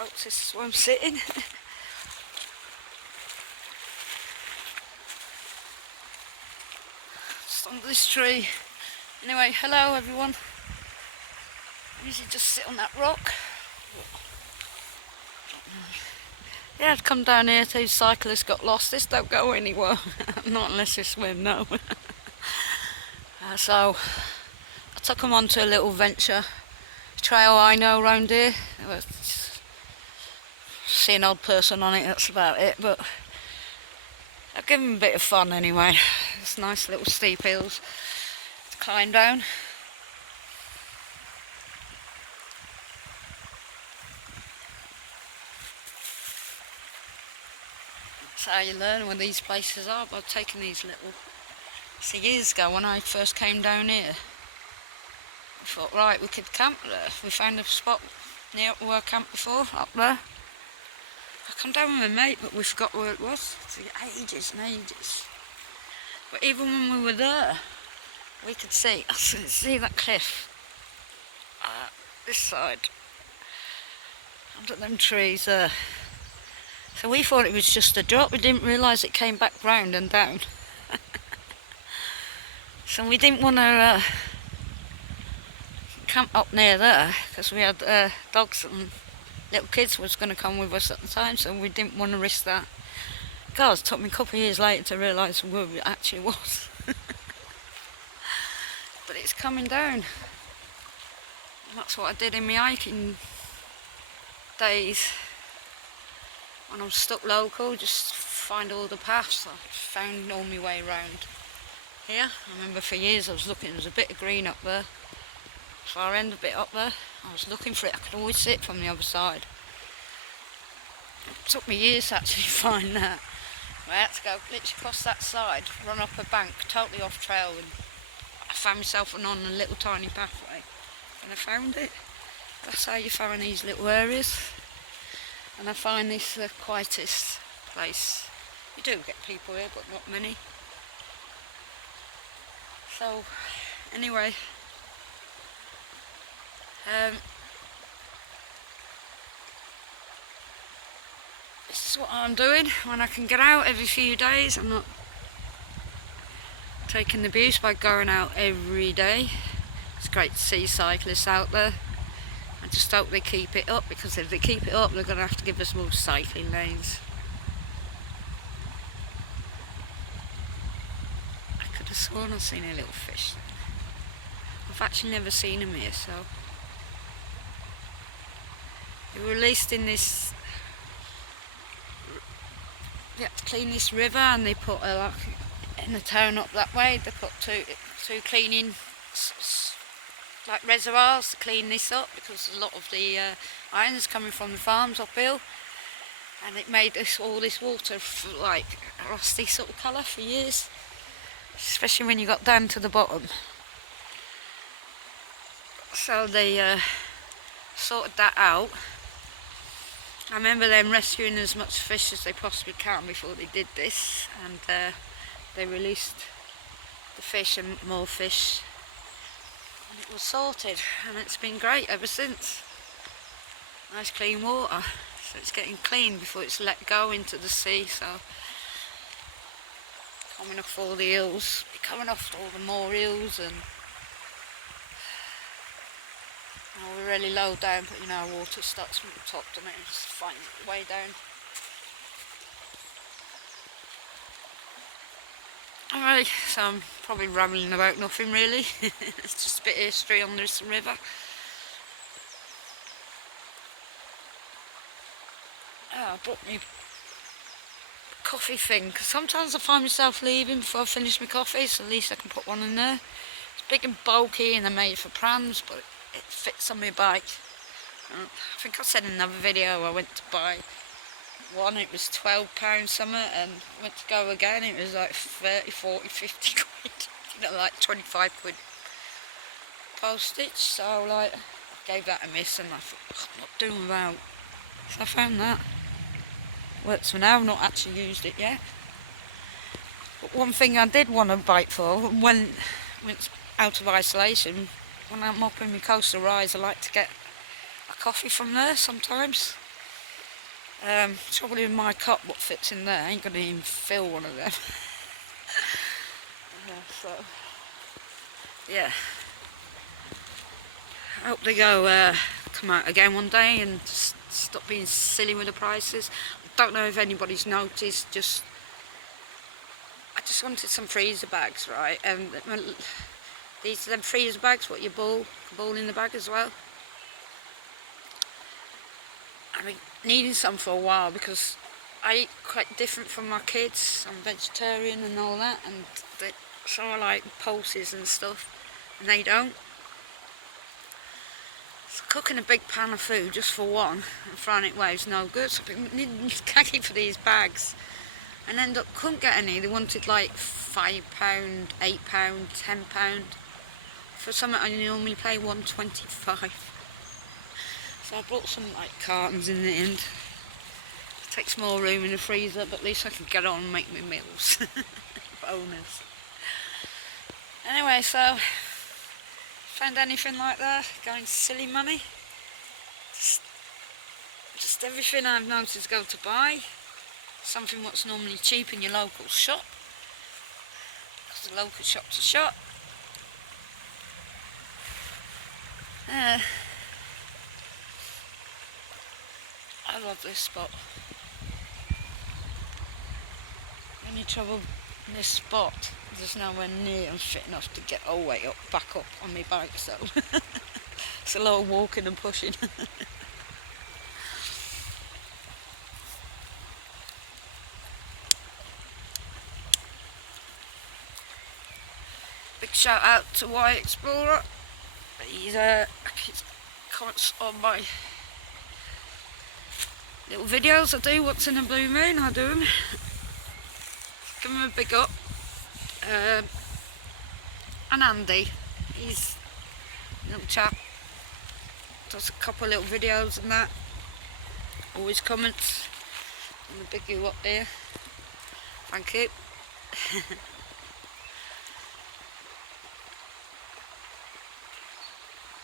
Folks, this is where I'm sitting. Just under this tree. Anyway, hello everyone. I usually just sit on that rock. Yeah, I'd come down here. Two cyclists got lost. This don't go anywhere. Not unless you swim, no. So I took them onto a little venture trail I know around here. See an old person on it, that's about it, but I'll give them a bit of fun anyway. It's nice little steep hills to climb down. That's how you learn where these places are, by taking these little... See, years ago when I first came down here, I thought, right, we could camp there. We found a spot near where I camped before, up there. I come down with my mate, but we forgot where it was for ages and ages. But even when we were there, we could see that cliff, this side, under them trees there. So we thought it was just a drop. We didn't realise it came back round and down. So we didn't want to camp up near there because we had dogs and little kids was going to come with us at the time, so we didn't want to risk that. God, it took me a couple of years later to realise where it actually was. But it's coming down. And that's what I did in my hiking days. When I was stuck local, just find all the paths. I found all my way around here. I remember for years I was looking, there was a bit of green up there. Far end a bit up there. I was looking for it. I could always see it from the other side. It took me years to actually find that. I had to go literally across that side, run up a bank, totally off trail, and I found myself on a little tiny pathway. And I found it. That's how you find these little areas. And I find this the quietest place. You do get people here, but not many. So, anyway. This is what I'm doing when I can get out every few days. I'm not taking the abuse by going out every day. It's great to see cyclists out there. I just hope they keep it up, because if they keep it up they're going to have to give us more cycling lanes. I could have sworn I've seen a little fish. I've actually never seen them here, so... They were released in this... They had to clean this river, and they put in the town up that way, they put two cleaning like reservoirs to clean this up, because a lot of the iron is coming from the farms uphill, and it made all this water like a rusty sort of colour for years, especially when you got down to the bottom. So they sorted that out. I remember them rescuing as much fish as they possibly can before they did this, and they released the fish and more fish, and it was sorted, and it's been great ever since. Nice clean water, so it's getting clean before it's let go into the sea. So coming off all the hills, coming off all the more hills, and we're really low down, but you know, water starts from the top and it just finds its way down. Alright, so I'm probably rambling about nothing really. It's just a bit of history on this river. I brought me coffee thing, because sometimes I find myself leaving before I finish my coffee, so at least I can put one in there. It's big and bulky and they're made for prams, but it fits on my bike. I think I said in another video I went to buy one, it was £12 something, and went to go again, it was like 30, 40, 50 quid, you know, like 25 quid postage. So like, I gave that a miss, and I thought, I'm not doing without. So I found that. Works for now. I've not actually used it yet. But one thing I did want a bike for, when it's out of isolation, when I'm up in my coastal rise, I like to get a coffee from there sometimes. Trouble with my cup, what fits in there, I ain't gonna even fill one of them. So, yeah. I hope they come out again one day and just stop being silly with the prices. I don't know if anybody's noticed, I just wanted some freezer bags, right? And these are them freezer bags, what you ball in the bag as well. I've been needing some for a while because I eat quite different from my kids. I'm vegetarian and all that, and so I like pulses and stuff, and they don't. So cooking a big pan of food just for one and throwing it away is no good. So I've been needing khaki for these bags, and couldn't get any. They wanted like £5, £8, £10 for something I normally pay £1.25. So I brought some like cartons in the end. It takes more room in the freezer, but at least I can get on and make my meals. Bonus. Anyway, so found anything like that? Going silly money? Just everything I've noticed go to buy. Something what's normally cheap in your local shop. Because the local shop's a shop. I love this spot. The only trouble in this spot, there's nowhere near fit enough to get all the way back up on my bike, so it's a lot of walking and pushing. Big shout out to Y Explorer. He's comments on my little videos I do, what's in a blue moon, I do them. Give him a big up. And Andy, he's a little chap, does a couple of little videos and that, always comments. I'm gonna big you up there, thank you.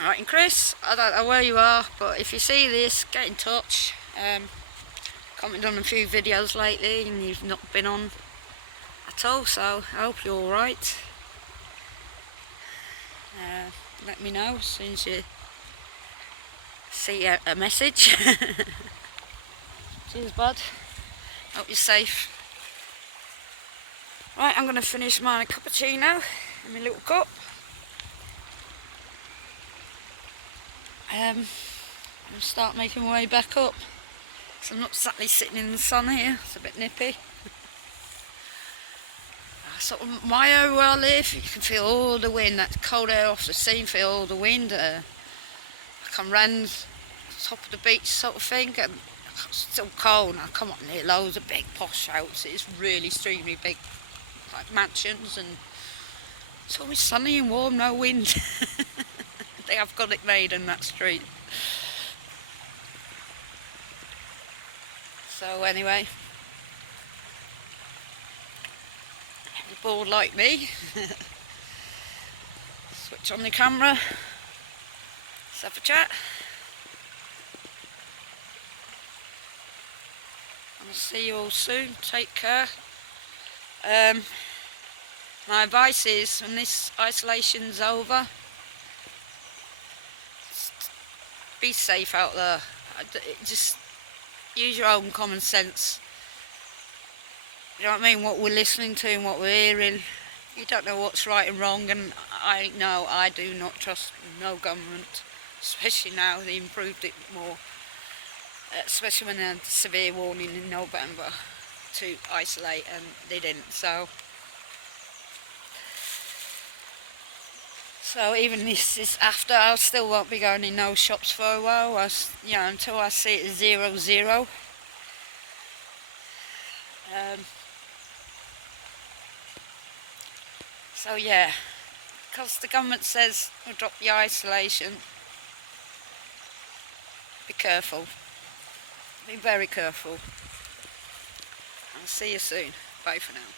Alright, and Chris, I don't know where you are, but if you see this, get in touch. Commented on a few videos lately and you've not been on at all, so I hope you're alright. Let me know as soon as you see a message. Cheers, bud. Hope you're safe. Right, I'm going to finish my cappuccino in my little cup. And start making my way back up. So I'm not exactly sitting in the sun here, it's a bit nippy. Sort of my area where I live, you can feel all the wind, that cold air off the sea, feel all the wind. I come round the top of the beach sort of thing, and it's still cold, and I come up near loads of big posh houses. It's really extremely big, like mansions, and it's always sunny and warm, no wind. They have got it made in that street. So anyway, if you're bored like me, switch on the camera, let's have a chat. I'll see you all soon, take care. My advice is, when this isolation's over, be safe out there. Just use your own common sense. You know what I mean? What we're listening to and what we're hearing. You don't know what's right and wrong, and I know I do not trust no government, especially now they improved it more. Especially when they had severe warning in November to isolate, and they didn't. So even this is after, I still won't be going in no shops for a while. Until I see it 0-0. So yeah, because the government says we'll drop the isolation. Be careful. Be very careful. I'll see you soon. Bye for now.